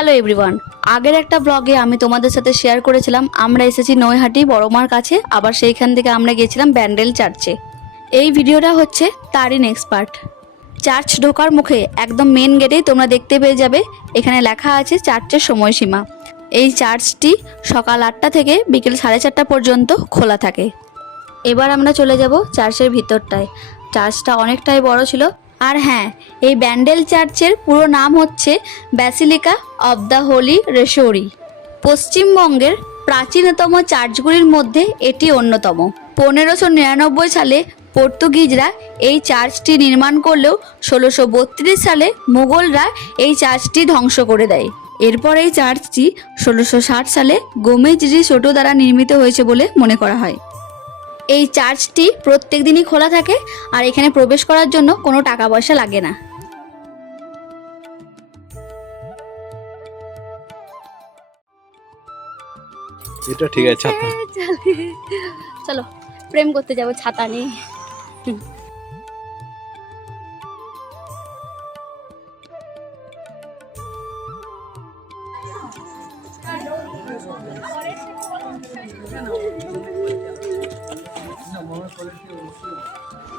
Hello everyone আগের একটা ব্লগে আমি তোমাদের সাথে শেয়ার করেছিলাম, আমরা এসেছি নৈহাটি বড়মার কাছে, আবার সেইখান থেকে আমরা গিয়েছিলাম ব্যান্ডেল চার্চে। এই ভিডিওটা হচ্ছে তারই নেক্সট পার্ট চার্চ ঢোকার মুখে একদম মেন গেটেই তোমরা দেখতে পেয়ে যাবে, এখানে লেখা আছে চার্চের সময়সীমা। এই চার্চটি সকাল আটটা থেকে বিকেল সাড়ে চারটা পর্যন্ত খোলা থাকে। এবার আমরা চলে যাব চার্চের ভিতরটায়। চার্চটা অনেকটাই বড় ছিল আর হ্যাঁ এই ব্যান্ডেল চার্চের পুরো নাম হচ্ছে basilica of the holy rosary পশ্চিমবঙ্গের প্রাচীনতম চার্চগুলির মধ্যে এটি অন্যতম। পনেরোশো নিরানব্বই সালে পর্তুগিজরা এই চার্চটি নির্মাণ করলেও ষোলোশো বত্রিশ সালে মুঘলরা এই চার্চটি ধ্বংস করে দেয়। এরপর এই চার্চটি ষোলোশো সালে গোমেজরি ছোটো দ্বারা নির্মিত হয়েছে বলে মনে করা হয়। এই চার্চটি প্রত্যেক দিনই খোলা থাকে আর এখানে প্রবেশ করার জন্য কোনো টাকা পয়সা লাগে না। এটা ঠিক আছে চলো প্রেম করতে যাব ছাতা নিয়ে।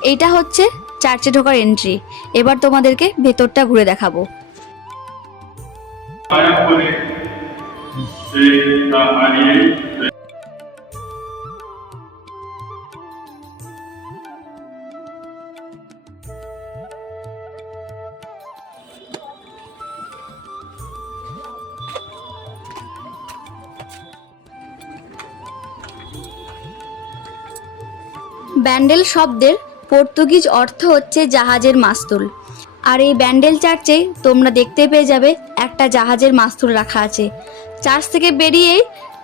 এইটা হচ্ছে চার্চে ঢোকার এন্ট্রি এবার তোমাদেরকে ভেতরটা ঘুরে দেখাবো। ব্যান্ডেল শব্দের পর্তুগিজ অর্থ হচ্ছে জাহাজের মাস্তুল। আর এই ব্যান্ডেল চার্চে তোমরা দেখতে পেয়ে যাবে একটা জাহাজের মাস্তুল রাখা আছে। চার্চ থেকে বেরিয়ে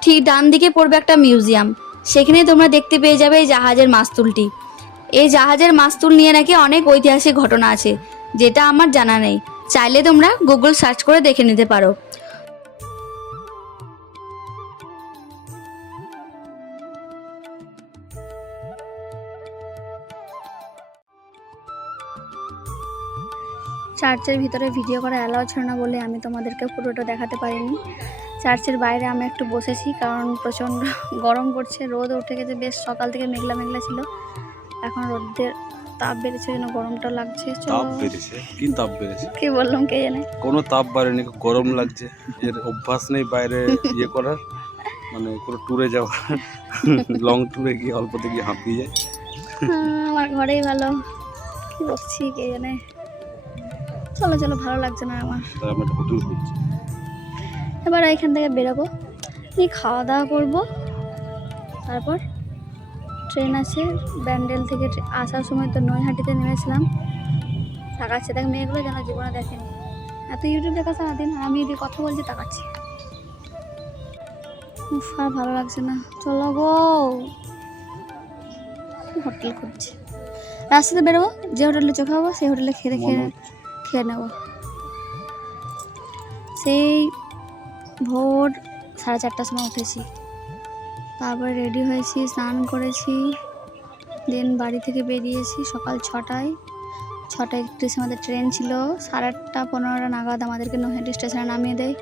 ঠিক ডান দিকে পড়বে একটা মিউজিয়াম। সেখানে তোমরা দেখতে পেয়ে যাবে এই জাহাজের মাস্তুলটি। এই জাহাজের মাস্তুল নিয়ে নাকি অনেক ঐতিহাসিক ঘটনা আছে, যেটা আমার জানা নেই। চাইলে তোমরা গুগল সার্চ করে দেখে নিতে পারো। চার্চের ভিতরে ভিডিও করা অ্যালাউ ছিল না বলে আমি তোমাদেরকে পুরোটা দেখাতে পারিনি। চার্চের বাইরে আমি একটু বসেছি কারণ প্রচণ্ড গরম করছে রোদ উঠে গেছে বেশ সকাল থেকে মেঘলা মেঘলা ছিল। এখন রোদের তাপ বেড়েছে জন্য গরমটা লাগছে। তাপ বেড়েছে? কি তাপ বেড়েছে? কি বললাম কে জানে? কোনো তাপ বাড়েনি গরম লাগছে। এর অভ্যাস নেই বাইরে ইয়ে করার মানে কোনো ট্যুরে যাওয়ার। লং ট্যুরে গিয়ে অল্পতে গিয়ে হাঁপিয়ে যায়। আমার ঘরেই ভালো। কি বলছি কে জানে? চলো চলো ভালো লাগছে না আমার। এবার এখান থেকে বেরোবো। নিয়ে খাওয়া দাওয়া করব? তারপর ট্রেন আছে ব্যান্ডেল থেকে আসার সময় তো নৈহাটিতে নেমেছিলাম। তাকাচ্ছে দেখ মেয়েগুলো যেন জীবনে দেখেনি। এত ইউটিউব দেখা সারাদিন আর আমি এদিকে কথা বলছি তাকাচ্ছি। আর ভালো লাগছে না। চলো গো। হোটেল খুঁজছি। রাস্তাতে বেরোবো যে হোটেলে চোখে হব সেই হোটেলে খেয়ে খেয়ে খেয়ে নেব। সেই ভোর সাড়ে চারটার সময় উঠেছি। তারপরে রেডি হয়েছি স্নান করেছি দেন বাড়ি থেকে বেরিয়েছি সকাল ছটায়। ছটা একত্রিশে আমাদের ট্রেন ছিল সাড়ে আটটা পনেরোটা নাগাদ আমাদেরকে নৈহাটি স্টেশনে নামিয়ে দেয়।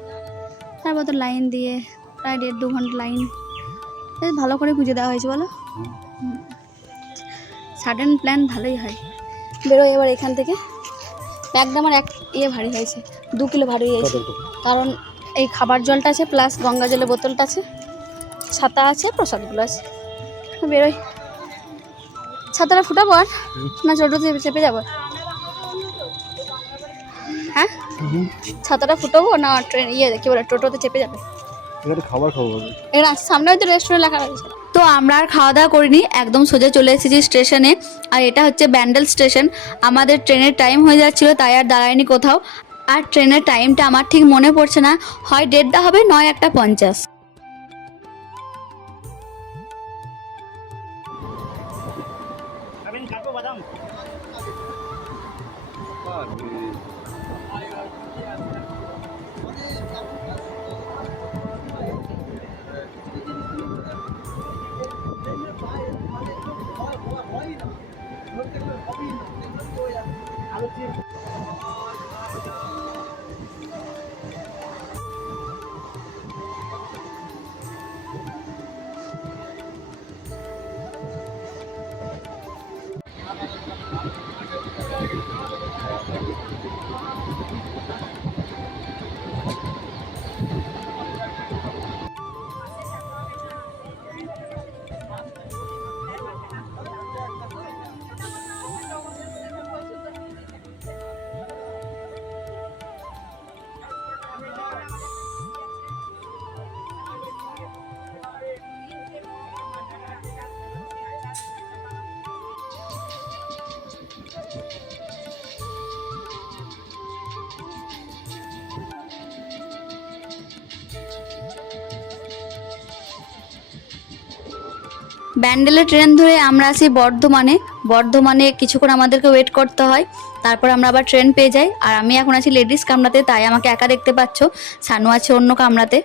তারপর তো লাইন দিয়ে প্রায় দেড় দু ঘণ্টা লাইন বেশ ভালো করে পুজো দেওয়া হয়েছে বলো? সাডেন প্ল্যান ভালোই হয়। বেরোয় এবার এখান থেকে। ব্যাগটা আমার এক ইয়ে ভারী হয়েছে দু কিলো ভারী হয়েছে। কারণ এই খাবার জলটা আছে প্লাস গঙ্গা জলের বোতলটা আছে ছাতা আছে প্রসাদগুলো আছে। বেরোই। ছাতাটা ফুটাবো আর? না ছোটোতে চেপে যাব। হ্যাঁ? ছাতাটা ফুটাবো? না ট্রেন ইয়ে কি বলে টোটোতে চেপে যাবে। এখানে খাবার খাব এর আস- সামনে হয়তো রেস্টুরেন্ট লেখা রয়েছে। আমরা আর খাওয়া দাওয়া করিনি, একদম সোজা চলে এসেছি স্টেশনে। আর এটা হচ্ছে ব্যান্ডেল স্টেশন। আমাদের ট্রেনের টাইম হয়ে যাচ্ছিল, তাই আর দাঁড়ায়নি কোথাও। আর ট্রেনের টাইমটা আমার ঠিক মনে পড়ছে না। হয় দেড়টা হবে, নয় একটা পঞ্চাশ। ব্যান্ডেলে ট্রেন ধরে আমরা আসি বর্ধমানে। বর্ধমানে কিছুক্ষণ আমাদেরকে ওয়েট করতে হয়। তারপর আমরা আবার ট্রেন পেয়ে যাই। আর আমি এখন আছি লেডিস কামরাতে, তাই আমাকে একা দেখতে পাচ্ছ। সানু আছে অন্য কামরাতে।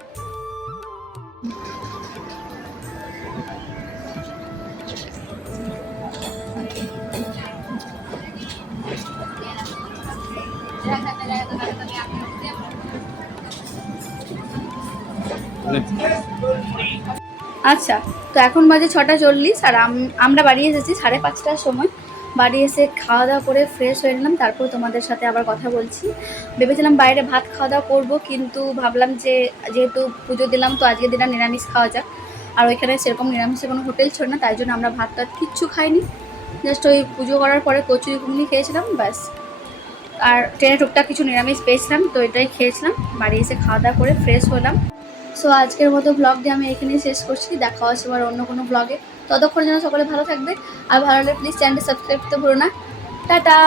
আচ্ছা তো এখন বাজে ছটা চল্লিশ আর আমরা বাড়ি এসেছি সাড়ে পাঁচটার সময়। বাড়ি এসে খাওয়া দাওয়া করে ফ্রেশ হয়ে নিলাম, তারপর তোমাদের সাথে আবার কথা বলছি। ভেবেছিলাম বাইরে ভাত খাওয়া দাওয়া করব, কিন্তু ভাবলাম যে যেহেতু পুজো দিলাম, তো আজকে দিনটা নিরামিষ খাওয়া যাক। আর ওইখানে সেরকম নিরামিষের কোনো হোটেল ছিল না, তাই জন্য আমরা ভাত টাত কিচ্ছু খাইনি। জাস্ট ওই পুজো করার পরে কচুরি ঘুগনি খেয়েছিলাম, ব্যাস। আর ট্রেনে টুকটাক কিছু নিরামিষ পেয়েছিলাম, তো এটাই খেয়েছিলাম। বাড়ি এসে খাওয়া দাওয়া করে ফ্রেশ হলাম। সো আজকের মতো ব্লগ দিয়ে আমি এখানেই শেষ করছি। দেখা হচ্ছে আবার অন্য কোনো ব্লগে ততক্ষণ যেন সকলে ভালো থাকবে। আর ভালো লাগলে প্লিজ চ্যানেলটি সাবস্ক্রাইব করতে ভুলো না। টাটা!